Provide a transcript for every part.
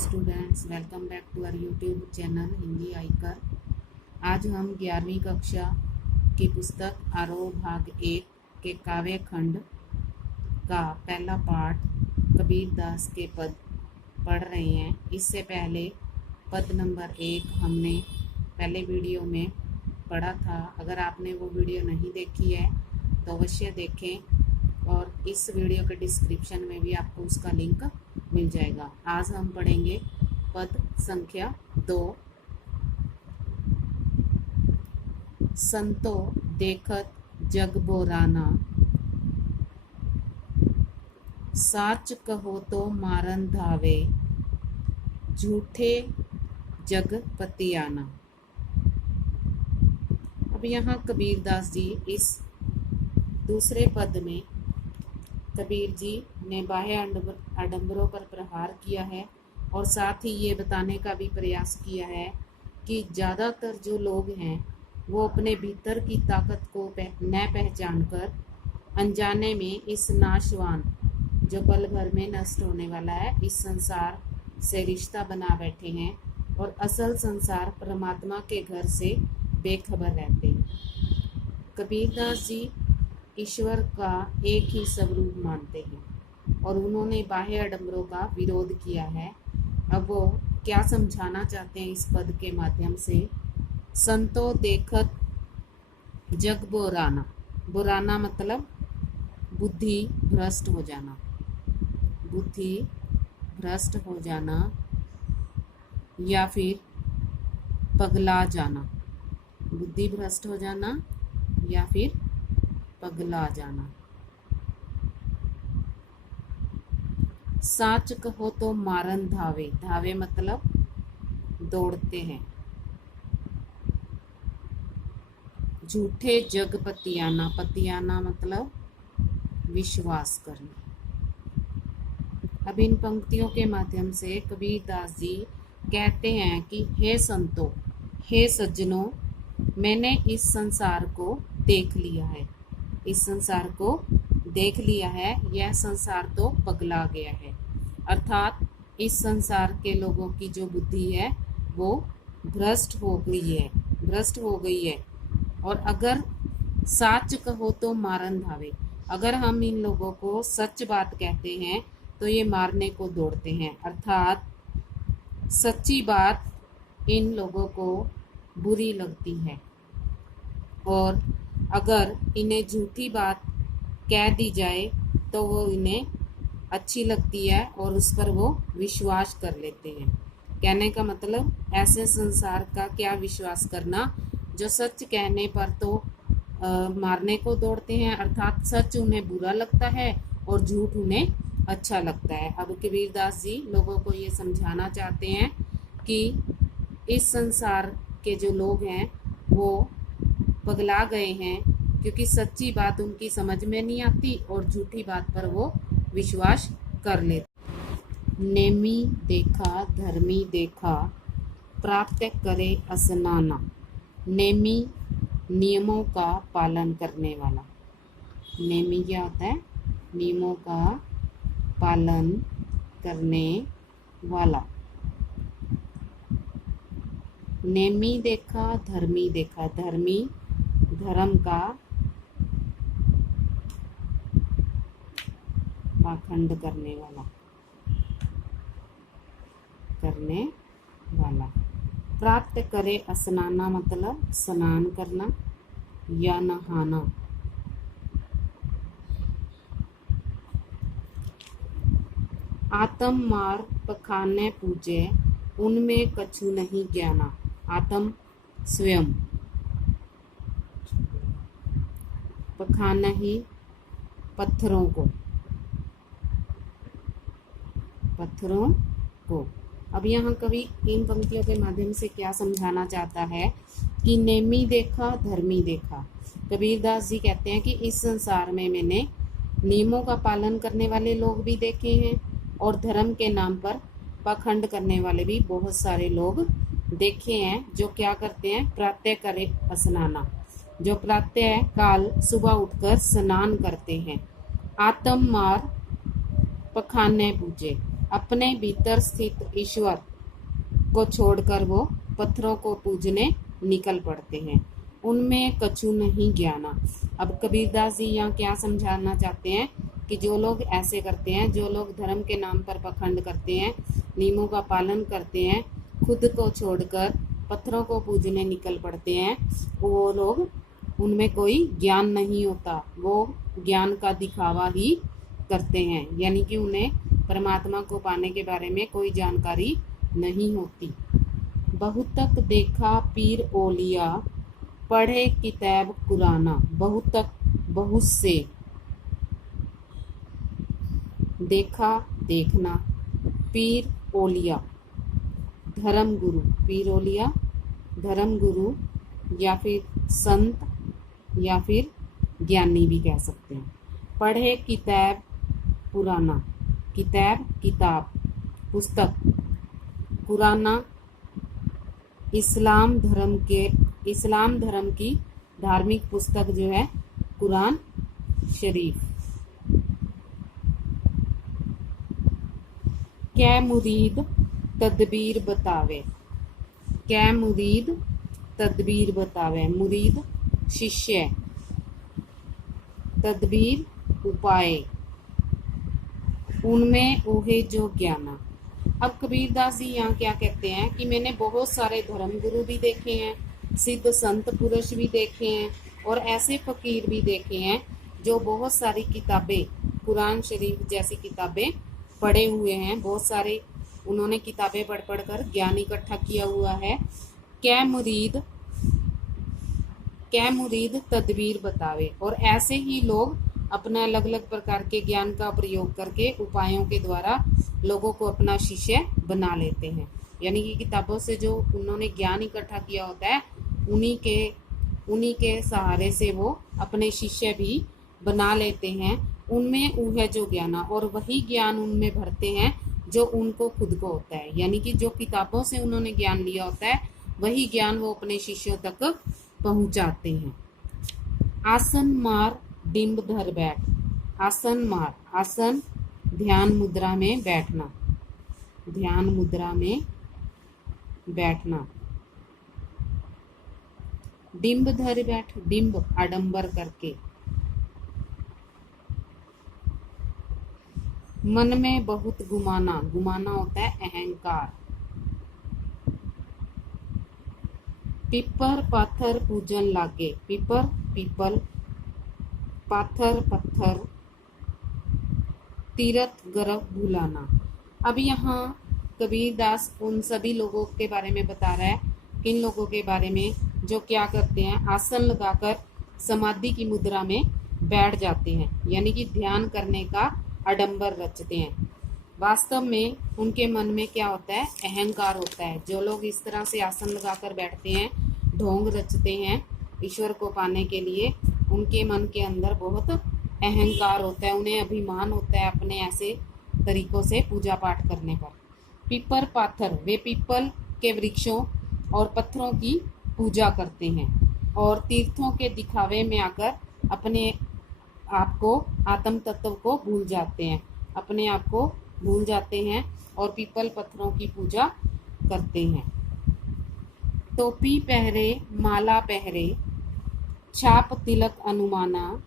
Students, welcome back to our YouTube channel Hindi आईकर। आज हम 11वीं कक्षा की पुस्तक आरोह भाग 1 के काव्य खंड का पहला पाठ कबीरदास के पद पढ़ रहे हैं। इससे पहले पद नंबर 1 हमने पहले वीडियो में पढ़ा था। अगर आपने वो वीडियो नहीं देखी है तो अवश्य देखें और इस वीडियो के डिस्क्रिप्शन में भी आपको उसका लिंक मिल जाएगा। आज हम पढ़ेंगे पद संख्या 2। संतो देखत जग बोराना, साच कहो तो मारन धावे, झूठे जग पतियाना। अब यहाँ कबीरदास जी इस दूसरे पद में कबीर जी ने बाह्य आडंबरों पर प्रहार किया है और साथ ही ये बताने का भी प्रयास किया है कि ज़्यादातर जो लोग हैं वो अपने भीतर की ताकत को न पहचान कर अनजाने में इस नाशवान, जो पल भर में नष्ट होने वाला है, इस संसार से रिश्ता बना बैठे हैं और असल संसार परमात्मा के घर से बेखबर रहते हैं। कबीरदास जी ईश्वर का एक ही स्वरूप मानते हैं और उन्होंने बाह्य आडंबरों का विरोध किया है। अब वो क्या समझाना चाहते हैं इस पद के माध्यम से? संतो देखत जग बोराना। बोराना मतलब बुद्धि भ्रष्ट हो जाना, बुद्धि भ्रष्ट हो जाना या फिर पगला जाना। बुद्धि भ्रष्ट हो जाना या फिर पगला जाना। साच कहो तो मारन धावे। धावे मतलब दौड़ते हैं। झूठे जग पतियाना। पतियाना मतलब विश्वास करना। अब इन पंक्तियों के माध्यम से कबीरदास जी कहते हैं कि हे संतो, हे सज्जनों, मैंने इस संसार को देख लिया है। इस संसार को देख लिया है। यह संसार तो पगला गया है, अर्थात इस संसार के लोगों की जो बुद्धि है वो भ्रष्ट हो गई है। और अगर सच कहो तो मारन धावे, अगर हम इन लोगों को सच बात कहते हैं तो ये मारने को दौड़ते हैं, अर्थात सच्ची बात इन लोगों को बुरी लगती है और अगर इन्हें झूठी बात कह दी जाए तो वो इन्हें अच्छी लगती है और उस पर वो विश्वास कर लेते हैं। कहने का मतलब ऐसे संसार का क्या विश्वास करना जो सच कहने पर तो मारने को दौड़ते हैं, अर्थात सच उन्हें बुरा लगता है और झूठ उन्हें अच्छा लगता है। अब कबीरदास जी लोगों को ये समझाना चाहते हैं कि इस संसार के जो लोग हैं वो पगला गए हैं क्योंकि सच्ची बात उनकी समझ में नहीं आती और झूठी बात पर वो विश्वास कर लेते। नेमी देखा धर्मी देखा, प्राप्त करे असनाना। नेमी नियमों का पालन करने वाला। नेमी क्या होता है? नियमों का पालन करने वाला। नेमी देखा धर्मी देखा। धर्मी धर्म का पाखंड करने वाला। प्राप्त करे स्नाना मतलब स्नान करना या नहाना। आत्म मार पखाने पूजे, उनमें कछु नहीं ज्ञाना। आत्म स्वयं, पखाना ही पत्थरों को। अब यहाँ कवि इन पंक्तियों के माध्यम से क्या समझाना चाहता है कि नेमी देखा धर्मी देखा। कबीरदास जी कहते हैं कि इस संसार में मैंने नियमों का पालन करने वाले लोग भी देखे हैं और धर्म के नाम पर पाखंड करने वाले भी बहुत सारे लोग देखे हैं, जो क्या करते हैं? प्रातः करे स्नाना, जो प्रातः काल सुबह उठकर स्नान करते हैं। आत्म मार पखाने पूजे, अपने भीतर स्थित ईश्वर को छोड़कर वो पत्थरों को पूजने निकल पड़ते हैं। उनमें कछु नहीं ज्ञाना। अब कबीरदास जी यहाँ क्या समझाना चाहते हैं कि जो लोग ऐसे करते हैं, जो लोग धर्म के नाम पर पखंड करते हैं, नियमों का पालन करते हैं, खुद को छोड़कर पत्थरों को पूजने निकल पड़ते हैं, वो लोग, उनमें कोई ज्ञान नहीं होता, वो ज्ञान का दिखावा ही करते हैं, यानी कि उन्हें परमात्मा को पाने के बारे में कोई जानकारी नहीं होती। बहुत तक देखा पीर ओलिया, पढ़े किताब कुराना। बहुत तक, बहुत से, देखा देखना, पीर ओलिया धर्म गुरु, पीर ओलिया धर्म गुरु या फिर संत या फिर ज्ञानी भी कह सकते हैं। पढ़े किताब पुराना, किताब किताब पुस्तक, कुराना इस्लाम धर्म की धार्मिक पुस्तक जो है कुरान शरीफ। क्या मुरीद तदबीर बतावे, क्या मुरीद तदबीर बतावे, मुरीद शिष्य, तदबीर उपाय, उनमें ओहे जो ज्ञाना। अब कबीरदास जी यहाँ क्या कहते हैं कि मैंने बहुत सारे धर्म गुरु भी देखे हैं, सिद्ध संत पुरुष भी देखे हैं, और ऐसे फकीर भी देखे हैं जो बहुत सारी किताबें, कुरान शरीफ जैसी किताबें पढ़े हुए हैं, बहुत सारे उन्होंने किताबें पढ़ पढ़ कर ज्ञान इकट्ठा किया हुआ है। क्या मुरीद तदबीर बतावे। और ऐसे ही लोग अपना अलग अलग प्रकार के ज्ञान का प्रयोग करके उपायों के द्वारा लोगों को अपना शिष्य बना लेते हैं, यानी कि किताबों से जो उन्होंने ज्ञान इकट्ठा किया होता है उन्हीं के सहारे से वो अपने शिष्य भी बना लेते हैं। उनमें ऊहे जो ज्ञान, और वही ज्ञान उनमें भरते हैं जो उनको खुद को होता है, यानी कि जो किताबों से उन्होंने ज्ञान लिया होता है वही ज्ञान वो अपने शिष्यों तक पहुंचाते हैं। आसन मार डिम्ब धर बैठ, आसन मार, आसन ध्यान मुद्रा में बैठना, ध्यान मुद्रा में बैठना। डिम्ब धर बैठ, डिम्ब आडंबर करके। मन में बहुत गुमाना, गुमाना होता है अहंकार। पिपर पाथर पूजन लागे, पिपर पीपल, पाथर पत्थर, तीरथ गर्भ भुलाना। अब यहाँ कबीरदास उन सभी लोगों के बारे में बता रहा है, किन लोगों के बारे में जो क्या करते हैं, आसन लगाकर समाधि की मुद्रा में बैठ जाते हैं, यानी कि ध्यान करने का आडंबर रचते हैं। वास्तव में उनके मन में क्या होता है, अहंकार होता है। जो लोग इस तरह से आसन लगाकर बैठते हैं, ढोंग रचते हैं ईश्वर को पाने के लिए, उनके मन के अंदर बहुत अहंकार होता है, उन्हें अभिमान होता है अपने ऐसे तरीकों से पूजा पाठ करने पर। पीपर पाथर, वे पीपल के वृक्षों और पत्थरों की पूजा करते हैं और तीर्थों के दिखावे में आकर अपने आप को, आत्म तत्व को भूल जाते हैं, अपने आप को भूल जाते हैं और पीपल पत्थरों की पूजा करते हैं। टोपी पहरे माला पहरे, छाप तिलक अनुमाना,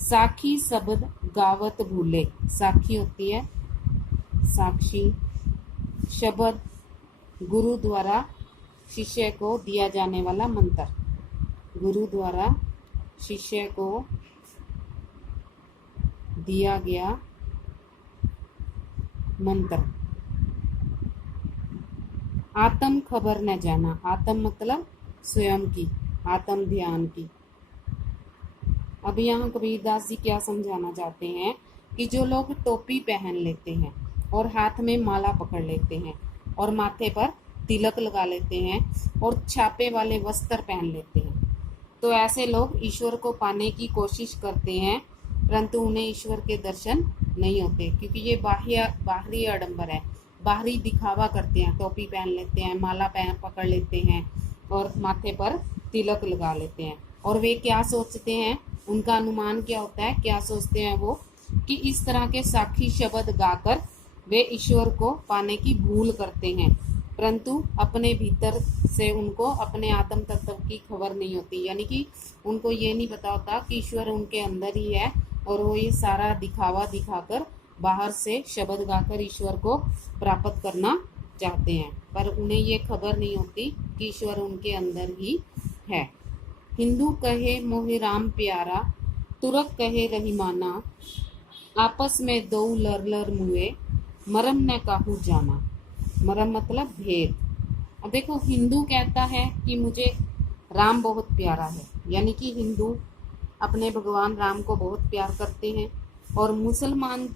साखी शब्द गावत भूले। साखी होती है साक्षी शब्द, गुरु द्वारा शिष्य को दिया जाने वाला मंत्र, गुरु द्वारा शिष्य को दिया गया मंत्र। आत्म खबर न जाना, आत्म मतलब स्वयं की, आत्म ध्यान की। अब यहाँ कबीरदास जी क्या समझाना चाहते हैं कि जो लोग टोपी पहन लेते हैं और हाथ में माला पकड़ लेते हैं और माथे पर तिलक लगा लेते हैं और छापे वाले वस्त्र पहन लेते हैं, तो ऐसे लोग ईश्वर को पाने की कोशिश करते हैं, परंतु उन्हें ईश्वर के दर्शन नहीं होते, क्योंकि ये बाहरी आडंबर है, बाहरी दिखावा करते हैं। टोपी पहन लेते हैं, माला पकड़ लेते हैं और माथे पर तिलक लगा लेते हैं, और वे क्या सोचते हैं, उनका अनुमान क्या होता है, क्या सोचते हैं वो कि इस तरह के साखी शब्द गाकर वे ईश्वर को पाने की भूल करते हैं, परंतु अपने भीतर से उनको अपने आत्म तत्व की खबर नहीं होती। यानी कि उनको ये नहीं पता होता कि ईश्वर उनके अंदर ही है, और वो ये सारा दिखावा दिखाकर बाहर से शब्द गाकर ईश्वर को प्राप्त करना चाहते हैं, पर उन्हें ये खबर नहीं होती कि ईश्वर उनके अंदर ही है। हिंदू कहे मोहे राम प्यारा, तुरक कहे रहीमाना, आपस में दो लर लर मुए, मरम न काहू जाना। मरम मतलब भेद। अब देखो, हिंदू कहता है कि मुझे राम बहुत प्यारा है, यानी कि हिंदू अपने भगवान राम को बहुत प्यार करते हैं। और मुसलमान,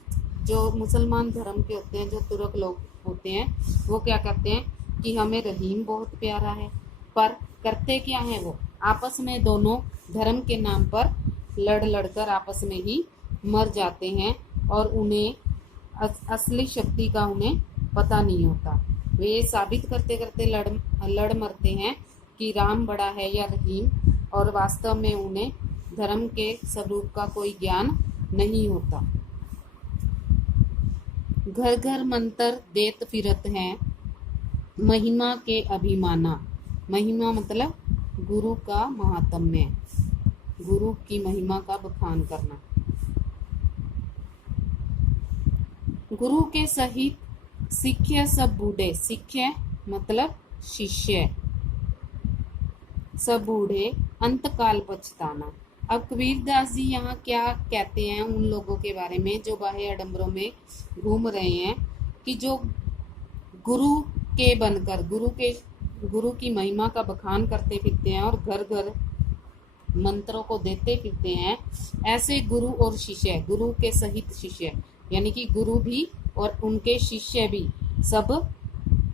जो मुसलमान धर्म के होते हैं, जो तुर्क लोग होते हैं, वो क्या कहते हैं कि हमें रहीम बहुत प्यारा है। पर करते क्या है, वो आपस में दोनों धर्म के नाम पर लड़ लड़कर आपस में ही मर जाते हैं, और उन्हें असली शक्ति का उन्हें पता नहीं होता। वे ये साबित करते करते लड़ मरते हैं कि राम बड़ा है या रहीम, और वास्तव में उन्हें धर्म के स्वरूप का कोई ज्ञान नहीं होता। घर घर मंत्र देत फिरत हैं, महिमा के अभिमाना। महिमा मतलब गुरु का महात्म्य, गुरु की महिमा का बखान करना। गुरु के सहित सिक्ख्य सब बूढ़े, सिक्ख्य मतलब शिष्य, सब बूढ़े अंतकाल पछताना। अब कबीरदास जी यहाँ क्या कहते हैं उन लोगों के बारे में जो बाह्य आडंबरों में घूम रहे हैं, कि जो गुरु के बनकर गुरु की महिमा का बखान करते फिरते हैं और घर घर मंत्रों को देते फिरते हैं, ऐसे गुरु और शिष्य, गुरु के सहित शिष्य, यानी कि गुरु भी और उनके शिष्य भी सब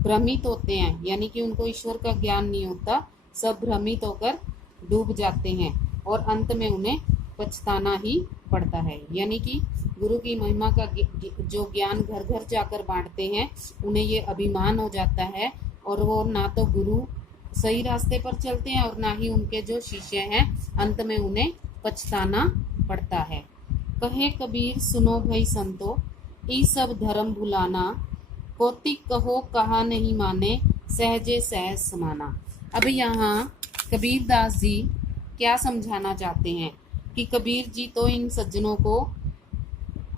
भ्रमित होते हैं, यानी कि उनको ईश्वर का ज्ञान नहीं होता, सब भ्रमित होकर डूब जाते हैं और अंत में उन्हें पछताना ही पड़ता है। यानी कि गुरु की महिमा का जो ज्ञान घर घर जाकर बांटते हैं, उन्हें ये अभिमान हो जाता है, और वो ना तो गुरु सही रास्ते पर चलते हैं और ना ही उनके जो शिष्य हैं, अंत में उन्हें पछताना पड़ता है। कहे कबीर सुनो भाई संतो, ई सब धर्म भुलाना, कौतिक कहो कहा नहीं माने, सहजे सहज समाना। अब यहाँ कबीरदास जी क्या समझाना चाहते हैं कि कबीर जी तो इन सज्जनों को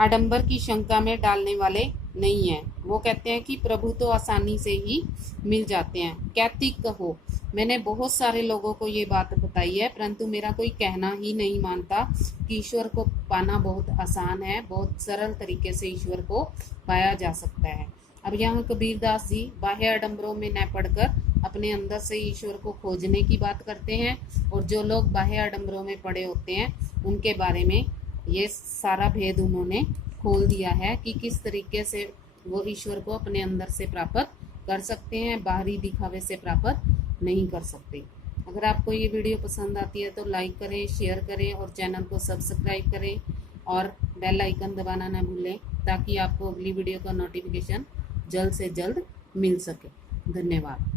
आडंबर की शंका में डालने वाले नहीं है। वो कहते हैं कि प्रभु तो आसानी से ही मिल जाते हैं। कैतिक कहो, मैंने बहुत सारे लोगों को ये बात बताई है, परंतु मेरा कोई कहना ही नहीं मानता कि ईश्वर को पाना बहुत आसान है, बहुत सरल तरीके से ईश्वर को पाया जा सकता है। अब यहाँ कबीरदास जी बाह्य आडंबरों में न पढ़कर अपने अंदर से ईश्वर को खोजने की बात करते हैं, और जो लोग बाह्य आडंबरों में पड़े होते हैं उनके बारे में ये सारा भेद उन्होंने खोल दिया है कि किस तरीके से वो ईश्वर को अपने अंदर से प्राप्त कर सकते हैं, बाहरी दिखावे से प्राप्त नहीं कर सकते। अगर आपको ये वीडियो पसंद आती है तो लाइक करें, शेयर करें और चैनल को सब्सक्राइब करें और बेल आइकन दबाना ना भूलें, ताकि आपको अगली वीडियो का नोटिफिकेशन जल्द से जल्द मिल सके। धन्यवाद।